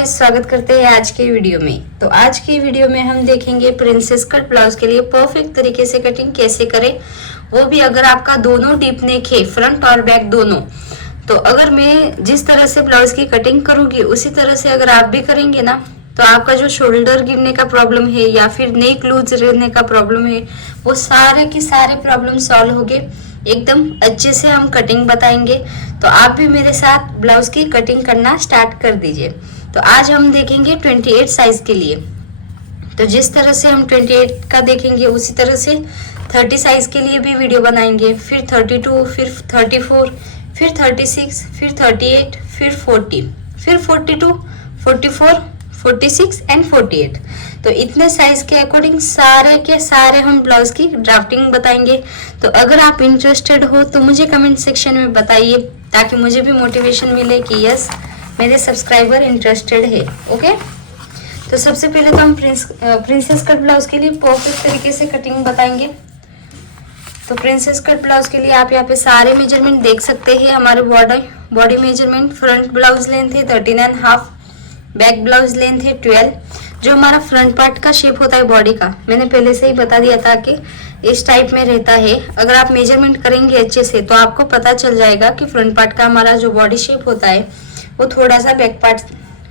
Guys, स्वागत करते हैं आज के वीडियो में। तो आज की वीडियो में हम देखेंगे प्रिंसेस कट ब्लाउज के लिए परफेक्ट तरीके से कटिंग कैसे करें, वो भी अगर आपका दोनों डीप नेक है, फ्रंट और बैक दोनों। तो अगर मैं जिस तरह से ब्लाउज की कटिंग करूंगी उसी तरह से अगर आप भी करेंगे ना, तो आपका जो शोल्डर गिरने का प्रॉब्लम है या फिर नेक लूज रहने का प्रॉब्लम है, वो सारे के सारे प्रॉब्लम सॉल्व हो गए। एकदम अच्छे से हम कटिंग बताएंगे, तो आप भी मेरे साथ ब्लाउज की कटिंग करना स्टार्ट कर दीजिए। तो आज हम देखेंगे 28 साइज के लिए। तो जिस तरह से हम 28 का देखेंगे उसी तरह से 30 साइज के लिए भी वीडियो बनाएंगे, फिर 32, फिर 34, फिर 36, फिर 38, फिर 40, फिर 42, 44, 46 एंड 48। तो इतने साइज के अकॉर्डिंग सारे के सारे हम ब्लाउज की ड्राफ्टिंग बताएंगे। तो अगर आप इंटरेस्टेड हो तो मुझे कमेंट सेक्शन में बताइए, ताकि मुझे भी मोटिवेशन मिले कि यस, मेरे सब्सक्राइबर इंटरेस्टेड है। ओके, तो सबसे पहले तो हम प्रिंसेस कट ब्लाउज के लिए परफेक्ट तरीके से कटिंग बताएंगे। तो प्रिंसेस कट ब्लाउज के लिए आप यहाँ पे सारे मेजरमेंट देख सकते हैं। हमारे body measurement, front blouse length है 13.5, बैक ब्लाउज लेंथ है 12। जो हमारा फ्रंट पार्ट का शेप होता है बॉडी का, मैंने पहले से ही बता दिया था कि इस टाइप में रहता है। अगर आप मेजरमेंट करेंगे अच्छे से तो आपको पता चल जाएगा कि फ्रंट पार्ट का हमारा जो बॉडी शेप होता है वो थोड़ा सा बैक पार्ट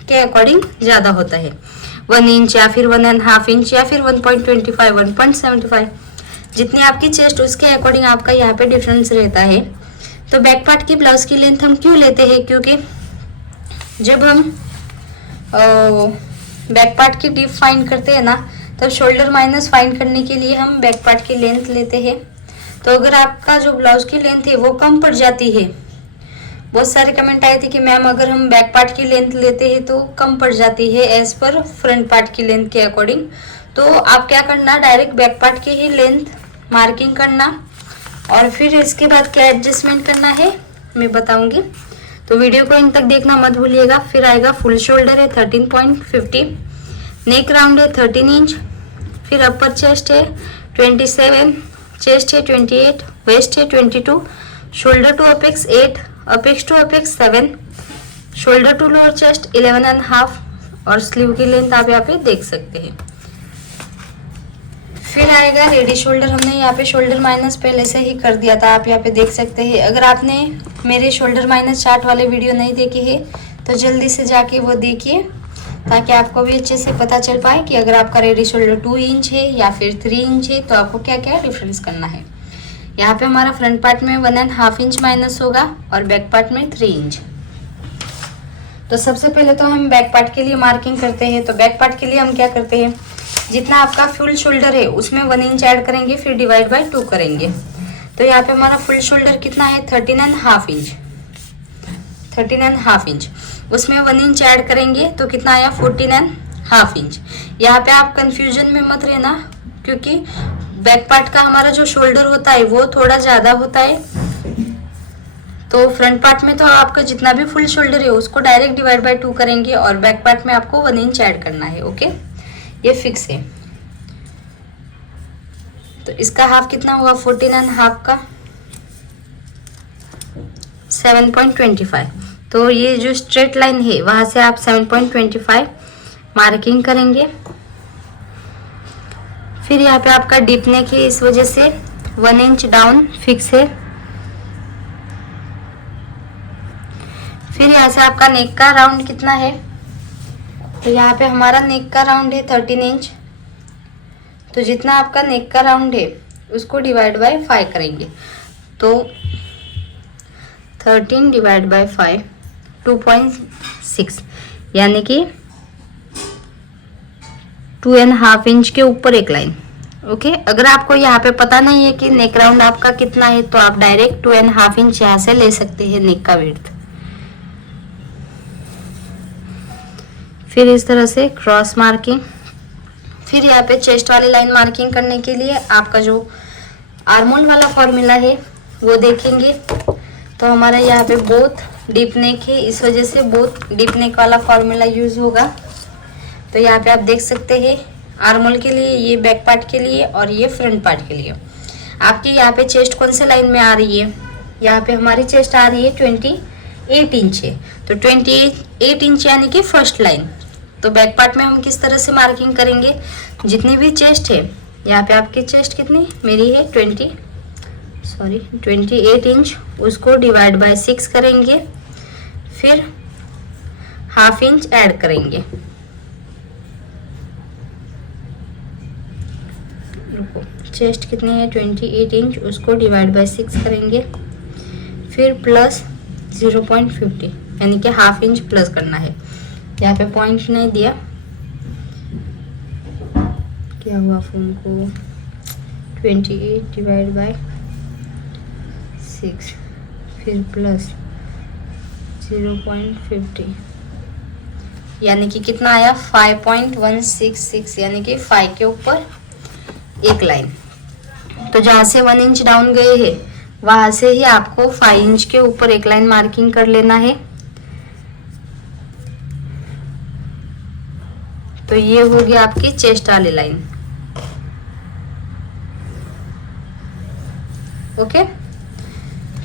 के अकॉर्डिंग ज़्यादा होता है, 1 इंच या फिर 1.5 इंच या फिर 1.25, 1.75, जितनी आपकी चेस्ट उसके अकॉर्डिंग आपका यहाँ पे डिफरेंस रहता है। तो बैक पार्ट की ब्लाउज की लेंथ हम क्यों लेते हैं, क्योंकि जब हम बैक पार्ट की डीप फाइंड करते हैं ना, तब शोल्डर माइनस फाइंड करने के लिए हम बैक पार्ट की लेंथ लेते हैं। तो अगर आपका जो ब्लाउज की लेंथ है वो कम पड़ जाती है, बहुत सारे कमेंट आए थे कि मैम अगर हम बैक पार्ट की लेंथ लेते हैं तो कम पड़ जाती है एज पर फ्रंट पार्ट की लेंथ के अकॉर्डिंग। तो आप क्या करना, डायरेक्ट बैक पार्ट की ही लेंथ मार्किंग करना और फिर इसके बाद क्या एडजस्टमेंट करना है मैं बताऊंगी। तो वीडियो को इन तक देखना मत भूलिएगा। फिर आएगा फुल शोल्डर है 13.50, नेक राउंड है 13 इंच, फिर अपर चेस्ट है 27, चेस्ट है 28, वेस्ट है 22, shoulder to apex 8, apex to apex 7, shoulder to lower chest 11.5 और स्लीव की लेंथ आप यहाँ पे देख सकते हैं। फिर आएगा रेडी शोल्डर। हमने यहाँ पे शोल्डर माइनस पहले से ही कर दिया था, आप यहाँ पे देख सकते हैं। अगर आपने मेरे शोल्डर माइनस चार्ट वाले वीडियो नहीं देखे हैं तो जल्दी से जाके वो देखिए, ताकि आपको भी अच्छे से पता चल पाए कि अगर आपका रेडी शोल्डर 2 इंच है या फिर 3 इंच है तो आपको क्या क्या डिफरेंस करना है। यहाँ पे हमारा फ्रंट पार्ट में 1.5 इंच माइनस होगा और बैक पार्ट में 3 इंच। तो सबसे पहले तो हम बैक पार्ट के लिए मार्किंग करते हैं। तो बैक पार्ट के लिए हम क्या करते हैं, जितना आपका फुल शोल्डर है उसमें 1 इंच ऐड करेंगे, फिर डिवाइड बाय 2 करेंगे। तो यहाँ पे हमारा फुल शोल्डर कितना है 13.5 इंच, 13.5 इंच, उसमें 1 इंच ऐड करेंगे तो कितना आया 14.5 इंच। यहाँ पे आप कंफ्यूजन में मत रहना, क्योंकि बैक पार्ट का हमारा जो शोल्डर होता है वो थोड़ा ज़्यादा होता है। तो फ्रंट पार्ट में तो आपका जितना भी फुल शोल्डर है उसको डायरेक्ट डिवाइड बाय 2 करेंगे और बैक पार्ट में आपको 1 इंच ऐड करना है। ओके, ये फिक्स है। तो इसका हाफ कितना हुआ 14.5 का 7.25। तो ये जो स्ट्रेट लाइन है वहां से आप 7.25 मार्किंग करेंगे। फिर यहाँ पे आपका डीप नेक है, इस वजह से 1 इंच डाउन फिक्स है। फिर यहाँ से आपका नेक का राउंड कितना है, तो यहाँ पे हमारा नेक का राउंड है 13 इंच। तो जितना आपका नेक का राउंड है उसको डिवाइड बाय 5 करेंगे। तो 13 डिवाइड बाय 5 2.6, यानी कि 2.5 इंच के ऊपर एक लाइन। ओके, अगर आपको यहाँ पे पता नहीं है कि नेक राउंड आपका कितना है तो आप डायरेक्ट 2.5 इंच यहाँ से ले सकते हैं नेक का विड्थ। फिर इस तरह से क्रॉस मार्किंग। फिर यहाँ पे चेस्ट वाली लाइन मार्किंग करने के लिए आपका जो आर्मोल वाला फॉर्मूला है वो देखेंगे। तो हमारा यहाँ पे बोथ डीप नेक है, इस वजह से बोथ डीप नेक वाला फॉर्मूला यूज होगा। तो यहाँ पे आप देख सकते हैं आर्मोल के लिए, ये बैक पार्ट के लिए और ये फ्रंट पार्ट के लिए। आपकी यहाँ पे चेस्ट कौन से लाइन में आ रही है, यहाँ पे हमारी चेस्ट आ रही है 8 इंच है, तो 28 इंच यानी कि फर्स्ट लाइन। तो बैक पार्ट में हम किस तरह से मार्किंग करेंगे, जितनी भी चेस्ट है, यहाँ पे आपकी चेस्ट कितनी मेरी है 28 इंच, उसको डिवाइड बाय 6 करेंगे, फिर हाफ इंच ऐड करेंगे। रुको, चेस्ट कितनी है 28 इंच, उसको डिवाइड बाय 6 करेंगे, फिर प्लस 0.50 यानी कि हाफ इंच प्लस करना है। यहाँ पे पॉइंट नहीं दिया, क्या हुआ फोन को, 28 डिवाइड बाय 6 फिर प्लस 0.50 यानी कि कितना आया 5.166 यानी कि 5 के ऊपर एक लाइन। तो जहाँ से 1 इंच डाउन गए हैं वहां से ही आपको 5 इंच के ऊपर एक लाइन मार्किंग कर लेना है। तो ये हो गया आपकी चेस्ट वाली लाइन। ओके,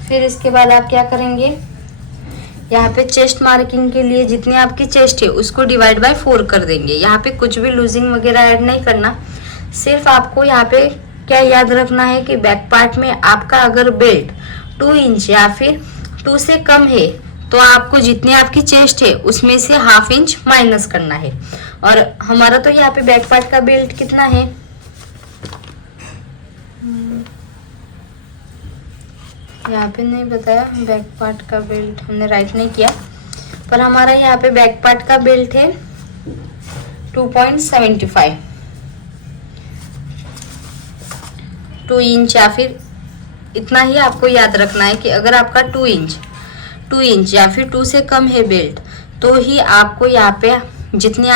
फिर इसके बाद आप क्या करेंगे, यहाँ पे चेस्ट मार्किंग के लिए जितनी आपकी चेस्ट है उसको डिवाइड बाय 4 कर देंगे। यहाँ पे कुछ भी लूजिंग वगैरह ऐड नहीं करना, सिर्फ आपको यहाँ पे क्या याद रखना है कि बैक पार्ट में आपका अगर बेल्ट 2 इंच या फिर 2 से कम है तो आपको जितनी आपकी चेस्ट है उसमें से हाफ इंच माइनस करना है। और हमारा तो यहाँ पे बैक पार्ट का बेल्ट कितना है, यहाँ पे नहीं बताया बैक पार्ट का बेल्ट, हमने राइट नहीं किया, पर हमारा यहाँ पे बैक पार्ट का बेल्ट है 2.75 2 इंच या फिर इतना ही आपको याद रखना है कि अगर आपका 2 इंच या फिर 2 से कम है बेल्ट तो ही आपको यहाँ पे जितनी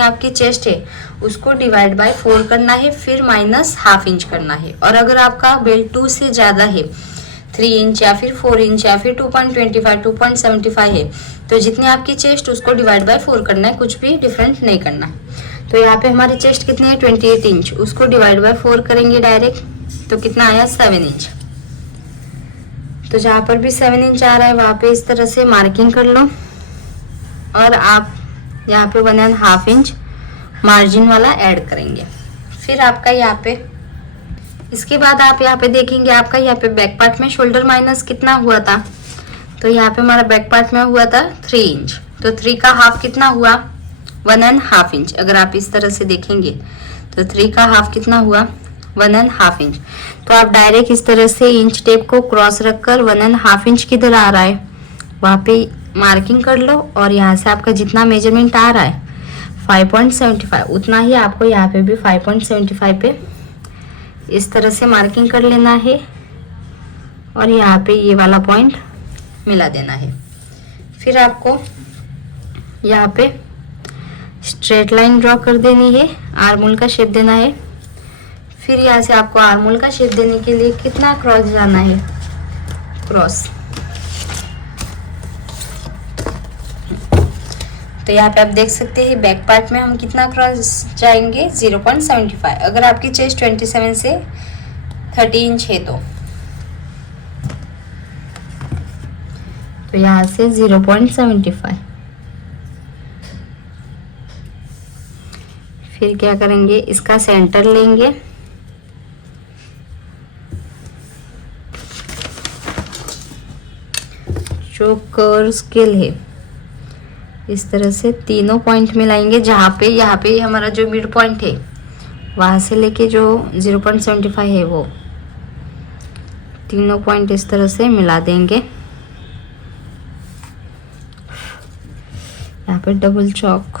आपकी चेस्ट है उसको डिवाइड बाय 4 करना है, फिर माइनस हाफ इंच करना है। और अगर आपका बेल्ट 2 से ज़्यादा है, 3 इंच या फिर 4 इंच या फिर 2.25 2.75 है, तो जितनी आपकी चेस्ट उसको डिवाइड बाय 4 करना है, कुछ भी डिफरेंट नहीं करना। तो यहाँ पे हमारी चेस्ट कितनी है 28 इंच, उसको डिवाइड बाय 4 करेंगे डायरेक्ट, तो कितना आया 7 इंच। तो जहाँ पर भी 7 इंच आ रहा है वहाँ पे इस तरह से मार्किंग कर लो और आप यहाँ पे 1.5 इंच मार्जिन वाला ऐड करेंगे। फिर आपका यहाँ पे इसके बाद आप यहाँ पे देखेंगे आपका यहाँ पे बैक पार्ट में शोल्डर माइनस कितना हुआ था, तो यहाँ पे हमारा बैक पार्ट में हुआ था 3 इंच, तो 3 का हाफ कितना हुआ 1.5 इंच। अगर आप इस तरह से देखेंगे तो 3 का हाफ कितना हुआ 1.5 इंच। तो आप डायरेक्ट इस तरह से इंच टेप को क्रॉस रखकर 1.5 इंच किधर आ रहा है वहाँ पे मार्किंग कर लो, और यहाँ से आपका जितना मेजरमेंट आ रहा है 5.75 उतना ही आपको यहाँ पे भी 5.75 पे इस तरह से मार्किंग कर लेना है, और यहाँ पे ये वाला पॉइंट मिला देना है। फिर आपको यहाँ पे स्ट्रेट लाइन ड्रॉ कर देनी है, आर्मोल का शेप देना है। फिर यहाँ से आपको आर्मोल का शेप देने के लिए कितना क्रॉस जाना है, क्रॉस। तो यहाँ पे आप देख सकते हैं बैक पार्ट में हम कितना क्रॉस जाएंगे 0.75। अगर आपकी चेस्ट 27 से 30 इंच है तो यहाँ से 0.75। फिर क्या करेंगे, इसका सेंटर लेंगे, जो कर्व स्केल है इस तरह से तीनों पॉइंट मिलाएंगे। जहाँ पे यहाँ पे हमारा जो मिड पॉइंट है वहाँ से लेके जो 0.75 है वो तीनों पॉइंट इस तरह से मिला देंगे। यहाँ पे डबल चौक,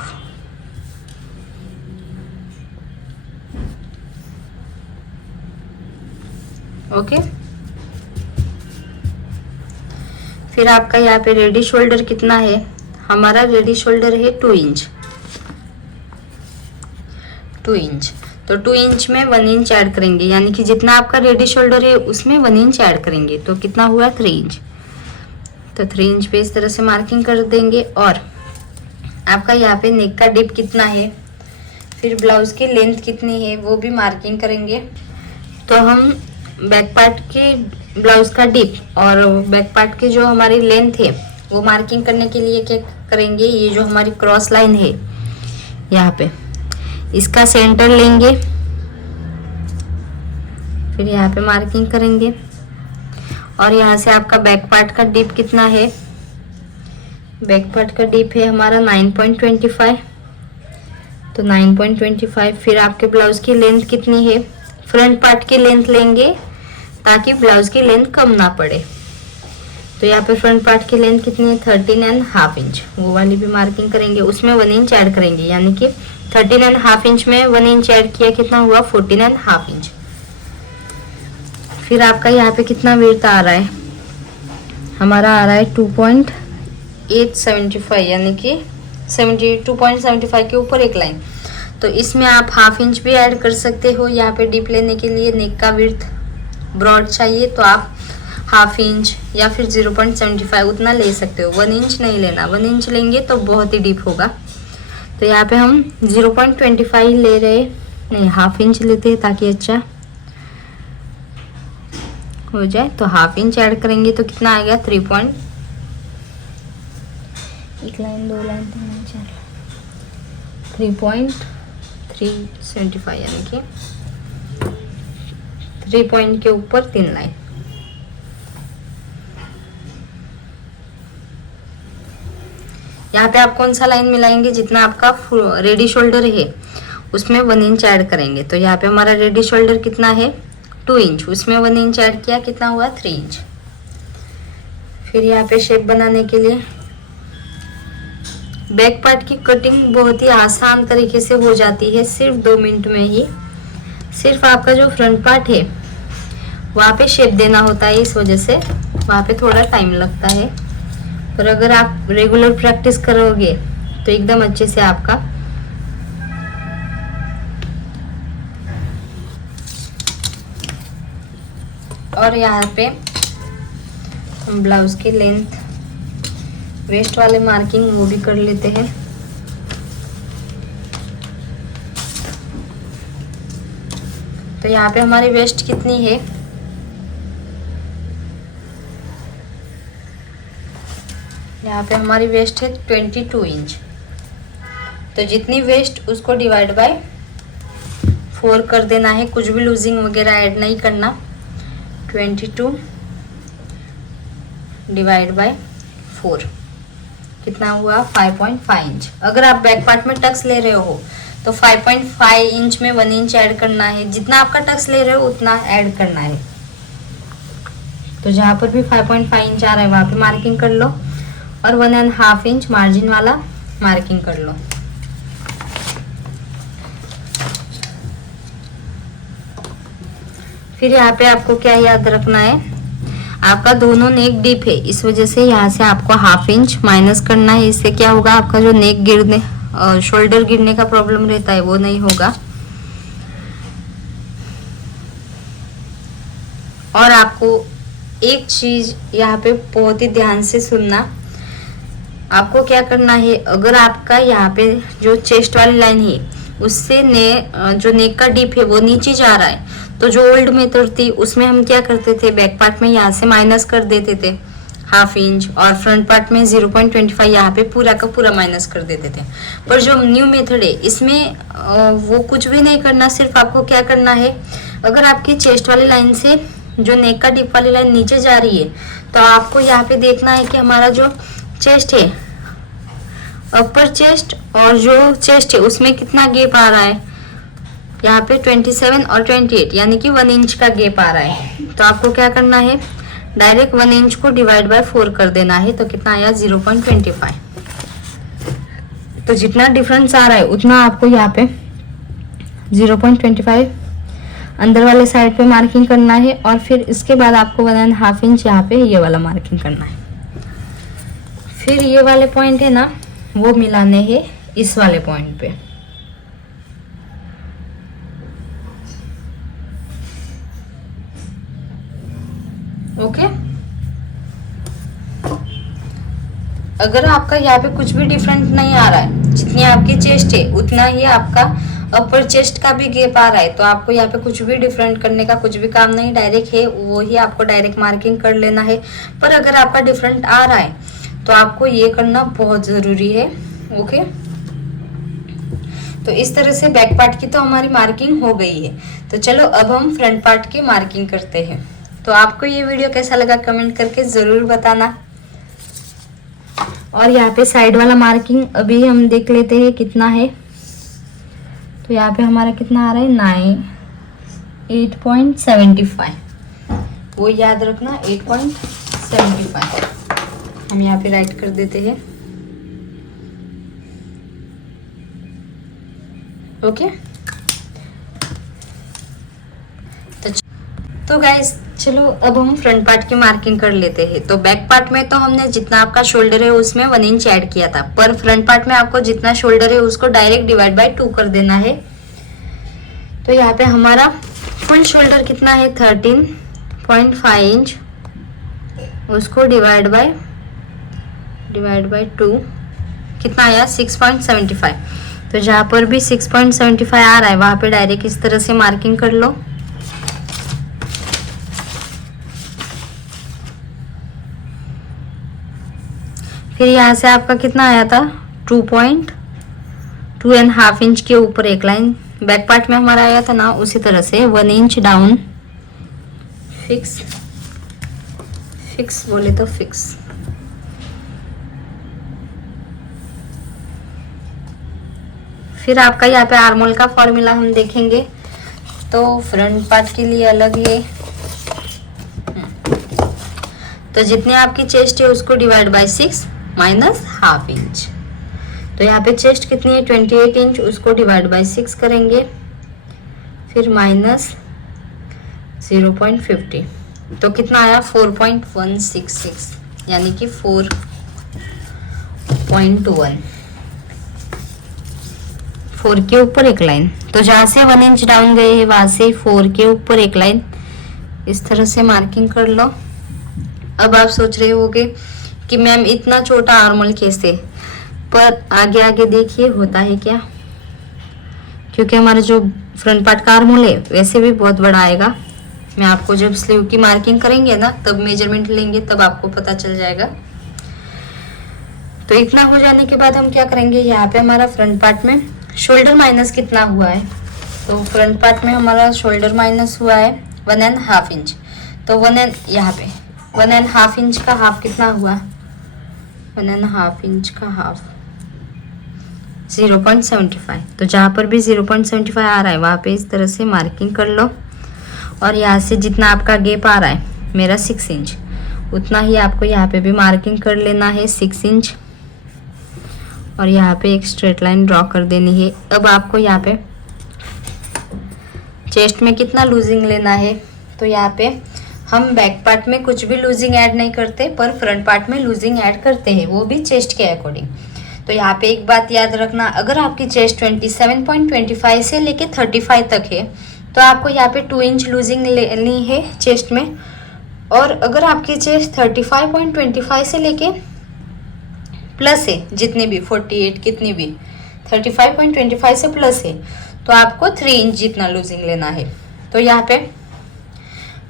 ओके। फिर आपका यहाँ पे रेडी शोल्डर कितना है, हमारा रेडी शोल्डर है 2 इंच। तो 2 इंच में 1 इंच ऐड करेंगे, यानी कि जितना आपका रेडी शोल्डर है उसमें 1 इंच ऐड करेंगे, तो कितना हुआ 3 इंच। तो 3 इंच पे इस तरह से मार्किंग कर देंगे। और आपका यहाँ पे नेक का डिप कितना है, फिर ब्लाउज की लेंथ कितनी है वो भी मार्किंग करेंगे। तो हम बैक पार्ट के ब्लाउज का डिप और बैक पार्ट की जो हमारी लेंथ है वो मार्किंग करने के लिए क्या करेंगे, ये जो हमारी क्रॉस लाइन है यहाँ पे इसका सेंटर लेंगे, फिर यहाँ पे मार्किंग करेंगे और यहाँ से आपका बैक पार्ट का डीप कितना है, बैक पार्ट का डीप है हमारा 9.25, तो 9.25। फिर आपके ब्लाउज की लेंथ कितनी है, फ्रंट पार्ट की लेंथ लेंगे ताकि ब्लाउज की लेंथ कम ना पड़े। तो यहाँ पे फ्रंट पार्ट की लेंथ कितनी है 13.5 इंच, वो वाली भी मार्किंग करेंगे, उसमें 1 इंच ऐड करेंगे, यानी कि 13.5 इंच में 1 इंच ऐड किया कितना हुआ 14.5 इंच। फिर आपका यहाँ पे कितना विड्थ आ रहा है, हमारा आ रहा है 2.875, यानी कि 2.75 के ऊपर एक लाइन। तो इसमें आप हाफ इंच भी ऐड कर सकते हो। यहाँ पे डीप लेने के लिए नेक का विड्थ ब्रॉड चाहिए तो आप हाफ इंच या फिर 0.75 उतना ले सकते हो, 1 इंच नहीं लेना, 1 इंच लेंगे तो बहुत ही डीप होगा। तो यहाँ पे हम 0.25 ले रहे, नहीं हाफ इंच लेते हैं ताकि अच्छा हो जाए। तो हाफ इंच ऐड करेंगे तो कितना आ गया 3.1 लाइन 2 लाइन 3 लाइन 3.375, यानी कि 3 पॉइंट के ऊपर 3 लाइन। यहाँ पे आप कौन सा लाइन मिलाएंगे, जितना आपका रेडी शोल्डर है उसमें 1 इंच ऐड करेंगे। तो यहाँ पे हमारा रेडी शोल्डर कितना है 2 इंच, उसमें 1 इंच ऐड किया कितना हुआ 3 इंच। फिर यहाँ पे शेप बनाने के लिए बैक पार्ट की कटिंग बहुत ही आसान तरीके से हो जाती है, सिर्फ 2 मिनट में ही। सिर्फ आपका जो फ्रंट पार्ट है वहाँ पे शेप देना होता है, इस वजह से वहाँ पे थोड़ा टाइम लगता है। पर अगर आप रेगुलर प्रैक्टिस करोगे तो एकदम अच्छे से आपका और यहाँ पे हम ब्लाउज की लेंथ वेस्ट वाले मार्किंग वो भी कर लेते हैं। तो यहाँ पे हमारी वेस्ट कितनी है, यहाँ पे हमारी वेस्ट है 22 इंच। तो जितनी वेस्ट उसको डिवाइड बाय 4 कर देना है, कुछ भी लूजिंग वगैरह ऐड नहीं करना। 22 डिवाइड बाय 4 कितना हुआ 5.5 इंच। अगर आप बैक पार्ट में टक्स ले रहे हो तो 5.5 इंच में 1 इंच ऐड करना है, जितना आपका टक्स ले रहे हो उतना ऐड करना है। तो जहाँ पर भी 5.5 इंच आ रहा है वहाँ पे मार्किंग कर लो और 1.5 इंच मार्जिन वाला मार्किंग कर लो। फिर यहाँ पे आपको क्या याद रखना है, आपका दोनों नेक डीप है, इस वजह से यहाँ से आपको हाफ इंच माइनस करना है। इससे क्या होगा, आपका जो नेक गिरने शोल्डर गिरने का प्रॉब्लम रहता है वो नहीं होगा। और आपको एक चीज यहाँ पे बहुत ही ध्यान से सुनना, आपको क्या करना है, अगर आपका यहाँ पे जो चेस्ट वाली लाइन है उससे जो नेक का डीप है वो नीचे जा रहा है, तो जो ओल्ड मेथड थी उसमें हम क्या करते थे, बैक पार्ट में यहाँ से माइनस कर देते थे हाफ इंच और फ्रंट पार्ट में 0.25 यहाँ पे पूरा का पूरा माइनस कर देते थे। पर जो न्यू मेथड है इसमें वो कुछ भी नहीं करना, सिर्फ आपको क्या करना है, अगर आपकी चेस्ट वाली लाइन से जो नेक का डीप वाली लाइन नीचे जा रही है तो आपको यहाँ पे देखना है कि हमारा जो चेस्ट है, अपर चेस्ट और जो चेस्ट है उसमें कितना गैप आ रहा है, यहाँ पे 27 और 28 यानी कि 1 इंच का गैप आ रहा है। तो आपको क्या करना है, डायरेक्ट 1 इंच को डिवाइड बाय 4 कर देना है, तो कितना आया 0.25। तो जितना डिफरेंस आ रहा है उतना आपको यहाँ पे 0.25 अंदर वाले साइड पे मार्किंग करना है और फिर इसके बाद आपको 1.5 इंच यहाँ पे ये वाला मार्किंग करना है। फिर ये वाले पॉइंट है ना वो मिलाने हैं इस वाले पॉइंट पे। ओके, अगर आपका यहाँ पे कुछ भी डिफरेंट नहीं आ रहा है, जितनी आपकी चेस्ट है उतना ही आपका अपर चेस्ट का भी गैप आ रहा है, तो आपको यहाँ पे कुछ भी डिफरेंट करने का कुछ भी काम नहीं, डायरेक्ट है वो ही आपको डायरेक्ट मार्किंग कर लेना है। पर अगर आपका डिफरेंट आ रहा है तो आपको ये करना बहुत ज़रूरी है। ओके, तो इस तरह से बैक पार्ट की तो हमारी मार्किंग हो गई है। तो चलो अब हम फ्रंट पार्ट की मार्किंग करते हैं। तो आपको ये वीडियो कैसा लगा कमेंट करके ज़रूर बताना। और यहाँ पे साइड वाला मार्किंग अभी हम देख लेते हैं कितना है। तो यहाँ पे हमारा कितना आ रहा है 8.75, वो याद रखना 8.75 हम यहाँ पे राइट कर देते हैं। ओके, तो गाइस चलो अब हम फ्रंट पार्ट की मार्किंग कर लेते हैं। तो बैक पार्ट में तो हमने जितना आपका शोल्डर है उसमें 1 इंच ऐड किया था, पर फ्रंट पार्ट में आपको जितना शोल्डर है उसको डायरेक्ट डिवाइड बाय 2 कर देना है। तो यहाँ पे हमारा फुल शोल्डर कितना है 13.5 इंच, उसको डिवाइड बाय 2 कितना आया 6.75। तो जहाँ पर भी 6.75 आ रहा है वहाँ पे डायरेक्ट इस तरह से मार्किंग कर लो। फिर यहाँ से आपका कितना आया था 2.5 इंच के ऊपर एक लाइन बैक पार्ट में हमारा आया था ना, उसी तरह से 1 इंच डाउन फिक्स बोले तो फिक्स। फिर आपका यहाँ पे आर्मोल का फॉर्मूला हम देखेंगे। तो फ्रंट पार्ट के लिए अलग है, तो जितनी आपकी चेस्ट है उसको divide by 6 minus half inch. तो यहाँ पे चेस्ट कितनी है 28 इंच, उसको डिवाइड बाय 6 करेंगे, फिर माइनस 0.50। तो कितना आया 4.166, यानी कि 4.1, 4 के ऊपर एक लाइन। तो जहाँ से 1 इंच डाउन गए हैं वहां से 4 के ऊपर एक लाइन इस तरह से मार्किंग कर लो। अब आप सोच रहे होगे कि मैम इतना छोटा आर्मोल कैसे, पर आगे आगे देखिए होता है क्या, क्योंकि हमारा जो फ्रंट पार्ट का आर्मोल है वैसे भी बहुत बड़ा आएगा। मैं आपको जब स्लीव की मार्किंग करेंगे ना तब मेजरमेंट लेंगे तब आपको पता चल जाएगा। तो इतना हो जाने के बाद हम क्या करेंगे, यहाँ पे हमारा फ्रंट पार्ट में शोल्डर माइनस कितना हुआ है। तो फ्रंट पार्ट में हमारा शोल्डर माइनस हुआ है 1.5 इंच। तो 1.5 इंच का हाफ कितना हुआ 1.5 इंच का हाफ 0.75। तो जहाँ पर भी 0.75 आ रहा है वहाँ पे इस तरह से मार्किंग कर लो। और यहाँ से जितना आपका गैप आ रहा है मेरा 6 इंच, उतना ही आपको यहाँ पे भी मार्किंग कर लेना है 6 इंच। और यहाँ पे एक स्ट्रेट लाइन ड्रॉ कर देनी है। अब आपको यहाँ पे चेस्ट में कितना लूजिंग लेना है, तो यहाँ पे हम बैक पार्ट में कुछ भी लूजिंग ऐड नहीं करते, पर फ्रंट पार्ट में लूजिंग ऐड करते हैं, वो भी चेस्ट के अकॉर्डिंग। तो यहाँ पे एक बात याद रखना, अगर आपकी चेस्ट 27.25 से लेके 35 तक है तो आपको यहाँ पे 2 इंच लूजिंग लेनी है चेस्ट में। और अगर आपकी चेस्ट 35.25 से लेके प्लस है, जितनी भी 48 कितनी भी 35.25 से प्लस है, तो आपको 3 इंच जितना लूजिंग लेना है। तो यहाँ पे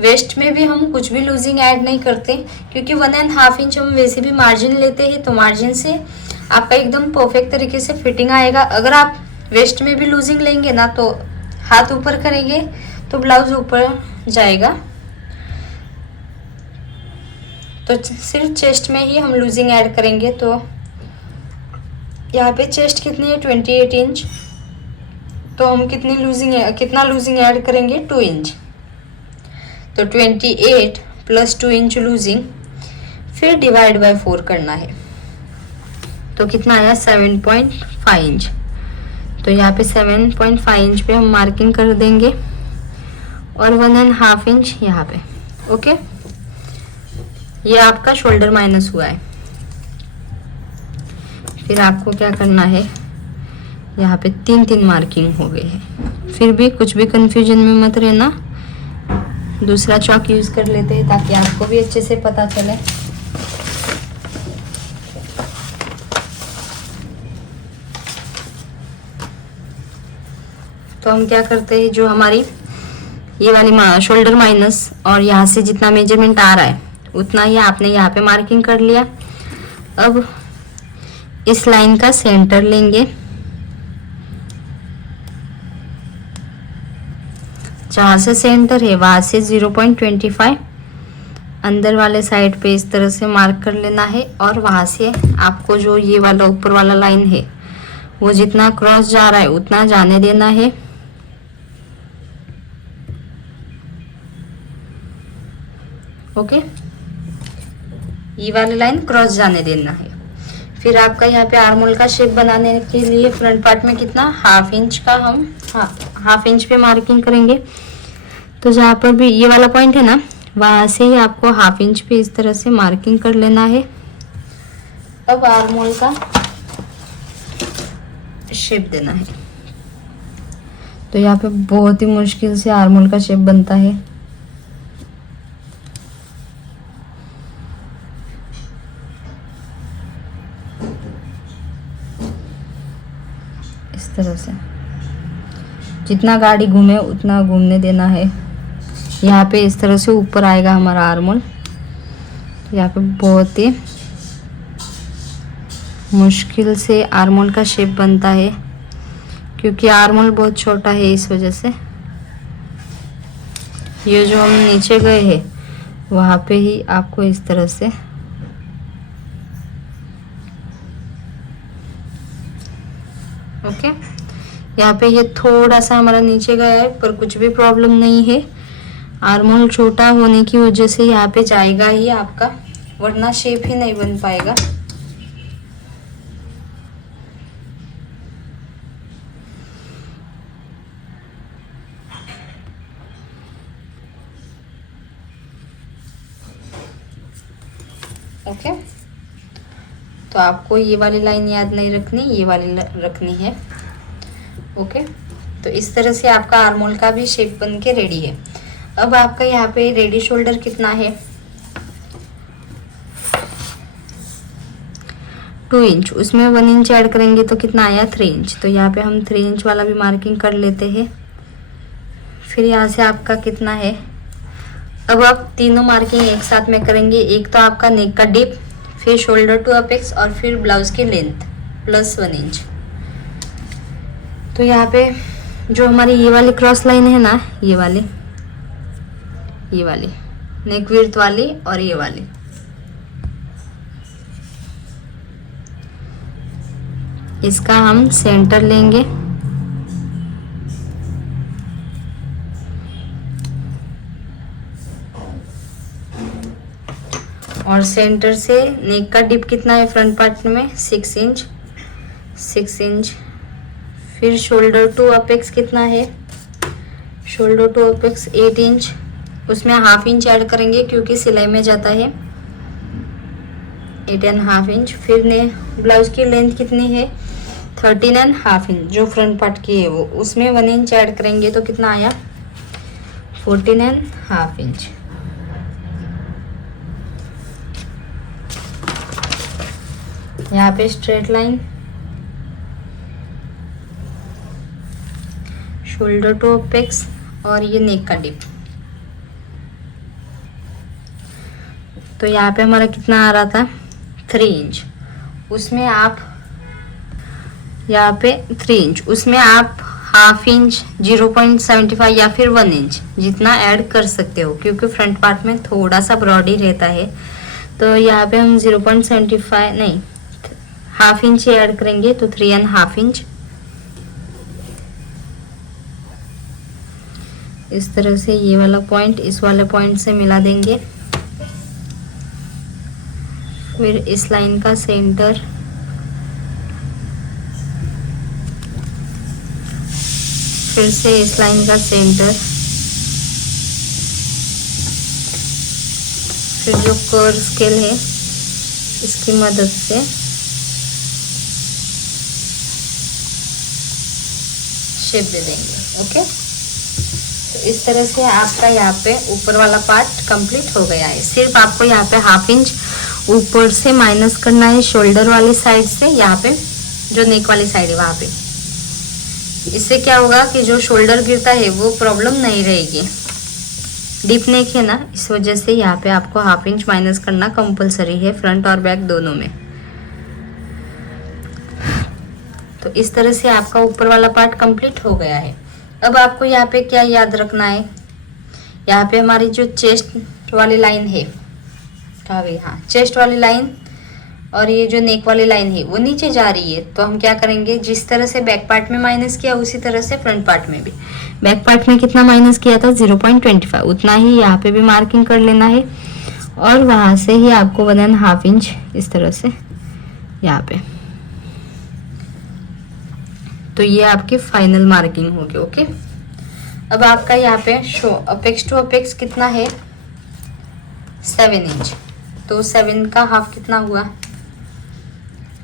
वेस्ट में भी हम कुछ भी लूजिंग ऐड नहीं करते, क्योंकि 1.5 इंच हम वैसे भी मार्जिन लेते हैं, तो मार्जिन से आपका एकदम परफेक्ट तरीके से फिटिंग आएगा। अगर आप वेस्ट में भी लूजिंग लेंगे ना तो हाथ ऊपर करेंगे तो ब्लाउज ऊपर जाएगा। तो सिर्फ चेस्ट में ही हम लूजिंग ऐड करेंगे। तो यहाँ पे चेस्ट कितनी है 28 इंच, तो हम कितना लूजिंग ऐड करेंगे 2 इंच। तो 28 प्लस 2 इंच लूजिंग, फिर डिवाइड बाय 4 करना है। तो कितना आया 7.5 इंच। तो यहाँ पे 7.5 इंच पे हम मार्किंग कर देंगे और 1.5 इंच यहाँ पे। ओके, ये आपका शोल्डर माइनस हुआ है। फिर आपको क्या करना है, यहाँ पे 3 मार्किंग हो गए हैं। फिर भी कुछ भी कंफ्यूजन में मत रहना, दूसरा चौक यूज कर लेते हैं ताकि आपको भी अच्छे से पता चले। तो हम क्या करते हैं, जो हमारी ये वाली शोल्डर माइनस और यहाँ से जितना मेजरमेंट आ रहा है उतना ही आपने यहाँ पे मार्किंग कर लिया। अब इस लाइन का सेंटर लेंगे, जहाँ से सेंटर है वहाँ से 0.25 अंदर वाले साइड पे इस तरह से मार्क कर लेना है। और वहाँ से आपको जो ये वाला ऊपर वाला लाइन है वो जितना क्रॉस जा रहा है उतना जाने देना है। ओके, ये वाली लाइन क्रॉस जाने देना है। फिर आपका यहाँ पे आर्मोल का शेप बनाने के लिए फ्रंट पार्ट में कितना, हाफ इंच का हम हाफ इंच पे मार्किंग करेंगे। तो जहाँ पर भी ये वाला पॉइंट है ना, वहाँ से ही आपको हाफ इंच पे इस तरह से मार्किंग कर लेना है। अब आर्मोल का शेप देना है। तो यहाँ पे बहुत ही मुश्किल से आर्मोल का शेप बनता है। इस तरह से जितना गाड़ी घूमे उतना घूमने देना है। यहाँ पे इस तरह से ऊपर आएगा हमारा आर्मोल। यहाँ पे बहुत ही मुश्किल से आर्मोल का शेप बनता है, क्योंकि आर्मोल बहुत छोटा है। इस वजह से ये जो हम नीचे गए हैं वहाँ पे ही आपको इस तरह से ओके। यहाँ पे ये थोड़ा सा हमारा नीचे गया है, पर कुछ भी प्रॉब्लम नहीं है। आर्मोल छोटा होने की वजह से यहाँ पे जाएगा ही आपका, वरना शेप ही नहीं बन पाएगा। ओके, तो आपको ये वाली लाइन याद नहीं रखनी, ये वाली रखनी है। ओके, तो इस तरह से आपका आर्मोल का भी शेप बन के रेडी है। अब आपका यहाँ पे रेडी शोल्डर कितना है, 2 इंच, उसमें 1 इंच ऐड करेंगे तो कितना आया, 3 इंच। तो यहाँ पे हम 3 इंच वाला भी मार्किंग कर लेते हैं। फिर यहाँ से आपका कितना है, अब आप तीनों मार्किंग एक साथ में करेंगे। एक तो आपका नेक का डिप, फिर शोल्डर टू अपेक्स और फिर ब्लाउज की लेंथ प्लस 1 इंच। तो यहाँ पे जो हमारी ये वाली क्रॉस लाइन है ना, ये वाली नेक विड्थ वाली और ये वाली, इसका हम सेंटर लेंगे और सेंटर से नेक का डिप कितना है फ्रंट पार्ट में, 6 इंच। फिर शोल्डर टू अपेक्स कितना है, शोल्डर टू अपेक्स 8 इंच, उसमें हाफ इंच ऐड करेंगे क्योंकि सिलाई में जाता है, 8.5 इंच। फिर ने ब्लाउज की लेंथ कितनी है, 13.5 इंच, जो फ्रंट पार्ट की है वो, उसमें 1 इंच ऐड करेंगे तो कितना आया, 14.5 इंच। यहाँ पे straight line, shoulder to apex और ये नेक का डिप। तो यहाँ पे हमारा कितना आ रहा था, 3 इंच, उसमें आप यहाँ पे 3 इंच, उसमें आप हाफ इंच, 0.75 या फिर 1 इंच जितना ऐड कर सकते हो, क्योंकि फ्रंट पार्ट में थोड़ा सा ब्रॉड ही रहता है। तो यहाँ पे हम 0.75 नहीं, हाफ इंच ऐड करेंगे तो 3.5 इंच। इस तरह से ये वाला पॉइंट इस वाले पॉइंट से मिला देंगे। फिर इस लाइन का सेंटर, फिर से इस लाइन का सेंटर, फिर जो कर्व स्केल है इसकी मदद से शेप दे देंगे। ओके, तो इस तरह से आपका यहाँ पे ऊपर वाला पार्ट कंप्लीट हो गया है। सिर्फ आपको यहाँ पे हाफ इंच ऊपर से माइनस करना है शोल्डर वाली साइड से, यहाँ पे जो नेक वाली साइड है वहाँ पे इससे क्या होगा कि जो शोल्डर गिरता है वो प्रॉब्लम नहीं रहेगी। डीप नेक है ना, इस वजह से यहाँ पे आपको हाफ इंच माइनस करना कंपलसरी है फ्रंट और बैक दोनों में। तो इस तरह से आपका ऊपर वाला पार्ट कंप्लीट हो गया है। अब आपको यहाँ पे क्या याद रखना है, यहाँ पे हमारी जो चेस्ट वाली लाइन है, कहाँ गई, हाँ चेस्ट वाली लाइन और ये जो नेक वाली लाइन है वो नीचे जा रही है। तो हम क्या करेंगे, जिस तरह से बैक पार्ट में माइनस किया उसी तरह से फ्रंट पार्ट में भी। बैक पार्ट में कितना माइनस किया था 0.25, उतना ही यहाँ पे भी मार्किंग कर लेना है और वहाँ से ही आपको 1.5 इंच इस तरह से यहाँ पे। तो ये आपकी फाइनल मार्किंग होगी। ओके, अब आपका यहाँ पे शो अपेक्स टू अपेक्स कितना है 7 इंच। तो 7 का हाफ कितना हुआ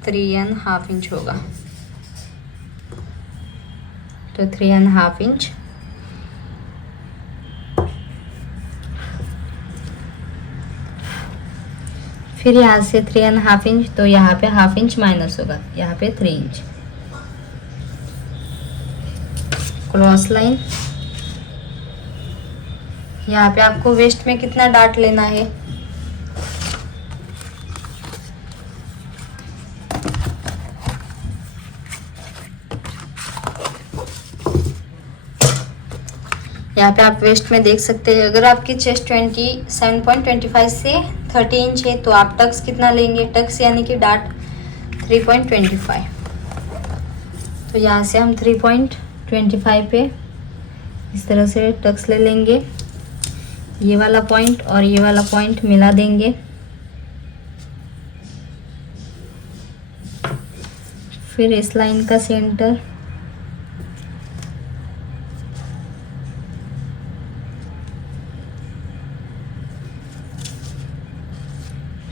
3.5 इंच होगा। तो 3.5 इंच। फिर यहाँ से 3.5 इंच, तो यहाँ पे हाफ इंच माइनस होगा, यहाँ पे 3 इंच। क्रॉस लाइन, यहाँ पे आपको वेस्ट में कितना डार्ट लेना है, यहाँ पे आप वेस्ट में देख सकते हैं। अगर आपकी चेस्ट 27.25 से 30 इंच है तो आप टक्स कितना लेंगे, टक्स यानी कि डार्ट 3.25। तो यहाँ से हम 3.25 पे इस तरह से टक्स ले लेंगे, ये वाला पॉइंट और ये वाला पॉइंट मिला देंगे। फिर इस लाइन का सेंटर,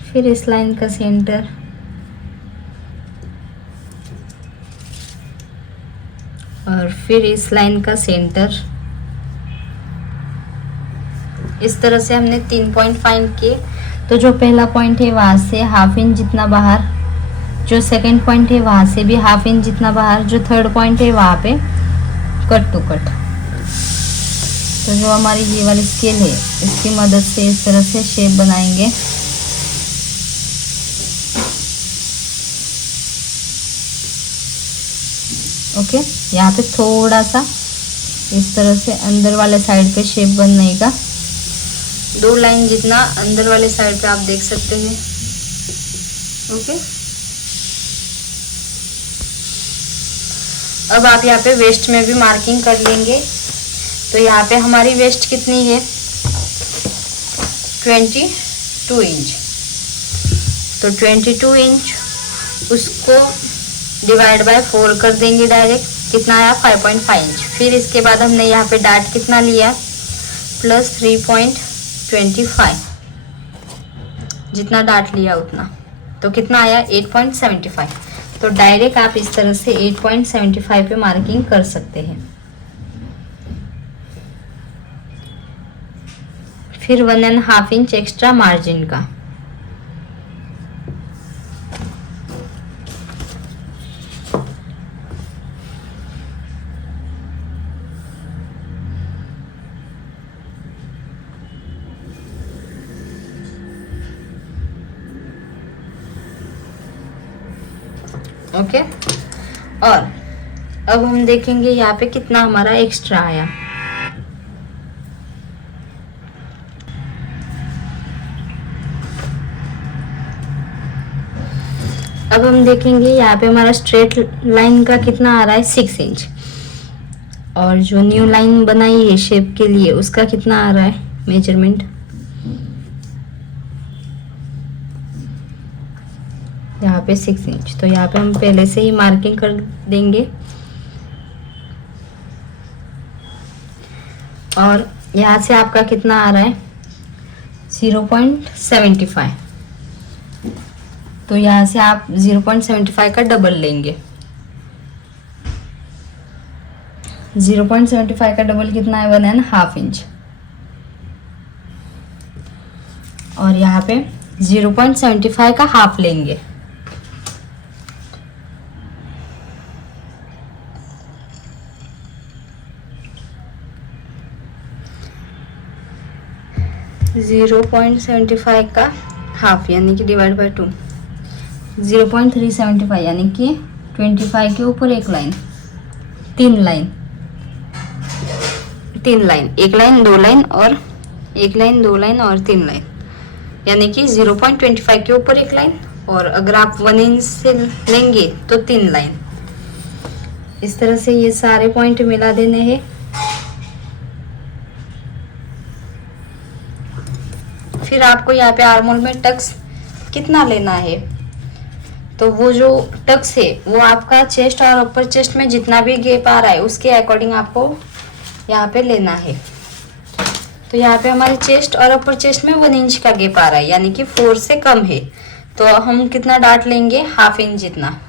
फिर इस लाइन का सेंटर और फिर इस लाइन का सेंटर। इस तरह से हमने 3 पॉइंट फाइंड किए। तो जो पहला पॉइंट है वहाँ से हाफ इंच जितना बाहर, जो सेकंड पॉइंट है वहाँ से भी हाफ इंच जितना बाहर, जो थर्ड पॉइंट है वहाँ पे कट टू कट। तो जो हमारी ये वाली स्केल है इसकी मदद से इस तरह से शेप बनाएंगे। ओके, यहाँ पे थोड़ा सा इस तरह से अंदर वाले साइड पे शेप बनने का 2 लाइन जितना अंदर वाले साइड पे आप देख सकते हैं। ओके, अब आप यहाँ पे वेस्ट में भी मार्किंग कर लेंगे। तो यहाँ पे हमारी वेस्ट कितनी है 22 इंच। तो 22 इंच उसको डिवाइड बाय 4 कर देंगे डायरेक्ट, कितना आया 5.5 इंच। फिर इसके बाद हमने यहाँ पे डार्ट कितना लिया प्लस 3.25, जितना डार्ट लिया उतना, तो कितना आया 8.75। तो डायरेक्ट आप इस तरह से 8.75 पे मार्किंग कर सकते हैं। फिर 1.5 इंच एक्स्ट्रा मार्जिन का। ओके, और अब हम देखेंगे यहाँ पे कितना हमारा एक्स्ट्रा आया। अब हम देखेंगे यहाँ पे हमारा स्ट्रेट लाइन का कितना आ रहा है 6 इंच, और जो न्यू लाइन बनाई है शेप के लिए उसका कितना आ रहा है मेजरमेंट, यहाँ पे 6 इंच। तो यहाँ पे हम पहले से ही मार्किंग कर देंगे। और यहाँ से आपका कितना आ रहा है 0.75। तो यहाँ से आप 0.75 का डबल लेंगे। 0.75 का डबल कितना है 1.5 इंच। और यहाँ पे 0.75 का हाफ लेंगे। 0.75 का हाफ यानी कि डिवाइड बाय 2, 0.375 यानी कि 25 के ऊपर एक लाइन, 3 लाइन, एक लाइन, 2 लाइन और एक लाइन, 2 लाइन और 3 लाइन, यानी कि 0.25 के ऊपर एक लाइन, और अगर आप 1 इंच से लेंगे तो 3 लाइन। इस तरह से ये सारे पॉइंट मिला देने हैं। फिर आपको यहाँ पे आर्महोल में टक्स कितना लेना है, तो वो जो टक्स है वो आपका चेस्ट और अपर चेस्ट में जितना भी गैप आ रहा है उसके अकॉर्डिंग आपको यहाँ पे लेना है। तो यहाँ पे हमारे चेस्ट और अपर चेस्ट में 1 इंच का गैप आ रहा है, यानी कि 4 से कम है, तो हम कितना डार्ट लेंगे, हाफ इंच जितना।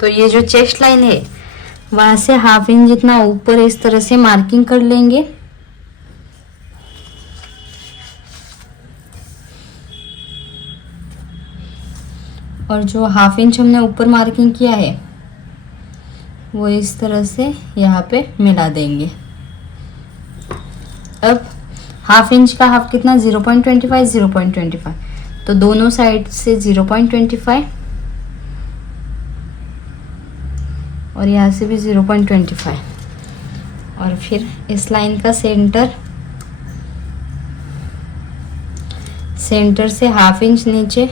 तो ये जो चेस्ट लाइन है वहां से हाफ इंच जितना ऊपर इस तरह से मार्किंग कर लेंगे। और जो हाफ इंच हमने ऊपर मार्किंग किया है वो इस तरह से यहाँ पे मिला देंगे। अब हाफ इंच का हाफ कितना, 0.25, 0.25, तो दोनों साइड से 0.25 और यहाँ से भी 0.25, और फिर इस लाइन का सेंटर से हाफ इंच नीचे,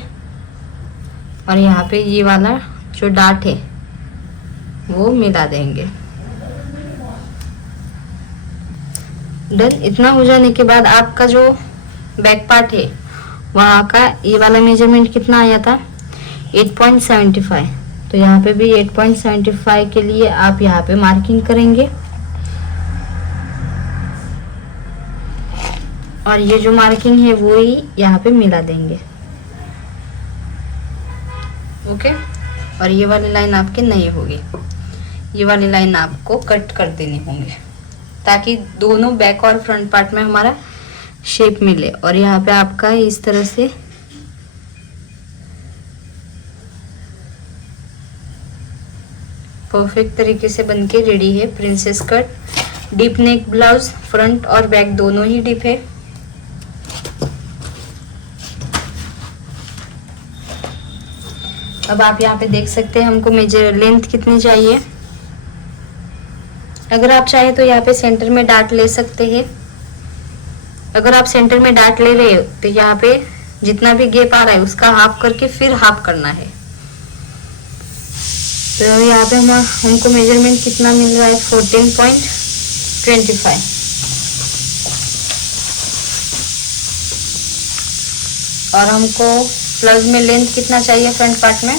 और यहाँ पे ये वाला जो डार्ट है वो मिला देंगे। डन। इतना हो जाने के बाद आपका जो बैक पार्ट है वहाँ का ये वाला मेजरमेंट कितना आया था, 8.75, तो यहाँ पे भी 8.75 के लिए आप यहाँ पे मार्किंग करेंगे, और ये जो मार्किंग है वो ही यहाँ पे मिला देंगे। ओके, और ये वाली लाइन आपकी नहीं होगी, ये वाली लाइन आपको कट कर देनी होंगे ताकि दोनों बैक और फ्रंट पार्ट में हमारा शेप मिले। और यहाँ पे आपका इस तरह से परफेक्ट तरीके से बनके रेडी है princess cut deep neck blouse. Front और बैक दोनों ही डीप है। अब आप यहाँ पे देख सकते हैं हमको मेजर लेंथ कितनी चाहिए। अगर आप चाहे तो यहाँ पे सेंटर में डार्ट ले सकते हैं। अगर आप सेंटर में डार्ट ले रहे हो तो यहाँ पे जितना भी गैप आ रहा है उसका हाफ करके फिर हाफ करना है। तो यहाँ पे हमको मेजरमेंट कितना मिल रहा है, 14.25। और हमको प्लग में लेंथ कितना चाहिए फ्रंट पार्ट में,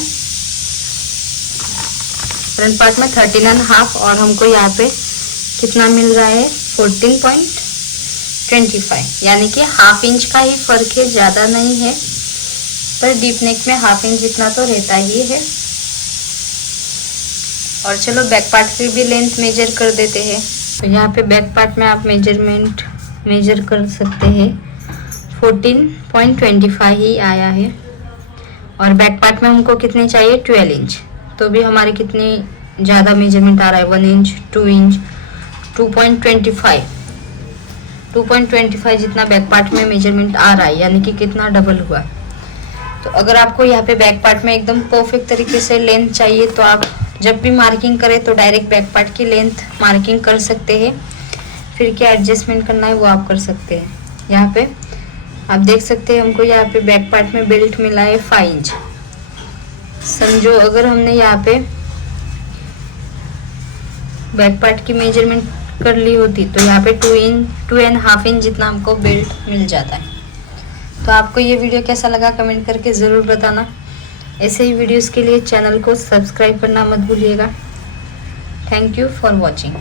13.5, और हमको यहाँ पे कितना मिल रहा है 14.25, यानी कि हाफ इंच का ही फर्क है, ज़्यादा नहीं है, पर डीप नेक में हाफ इंच जितना तो रहता ही है। और चलो बैक पार्ट की भी लेंथ मेजर कर देते हैं। तो यहाँ पे बैक पार्ट में आप मेजर कर सकते हैं, 14.25 ही आया है। और बैक पार्ट में हमको कितने चाहिए, 12 इंच, तो भी हमारी कितनी ज़्यादा मेजरमेंट आ रहा है, 1 इंच, 2 इंच, 2.25 जितना बैक पार्ट में मेजरमेंट आ रहा है, यानी कि कितना डबल हुआ। तो अगर आपको यहाँ पे बैक पार्ट में एकदम परफेक्ट तरीके से लेंथ चाहिए तो आप जब भी मार्किंग करें तो डायरेक्ट बैक पार्ट की लेंथ मार्किंग कर सकते हैं, फिर क्या एडजस्टमेंट करना है वो आप कर सकते हैं। यहाँ पे आप देख सकते हैं हमको यहाँ पे बैक पार्ट में बेल्ट मिला है 5 इंच। समझो अगर हमने यहाँ पे बैक पार्ट की मेजरमेंट कर ली होती तो यहाँ पे 2.5 इंच जितना हमको बेल्ट मिल जाता है। तो आपको ये वीडियो कैसा लगा कमेंट करके ज़रूर बताना। ऐसे ही वीडियोस के लिए चैनल को सब्सक्राइब करना मत भूलिएगा। Thank you for watching.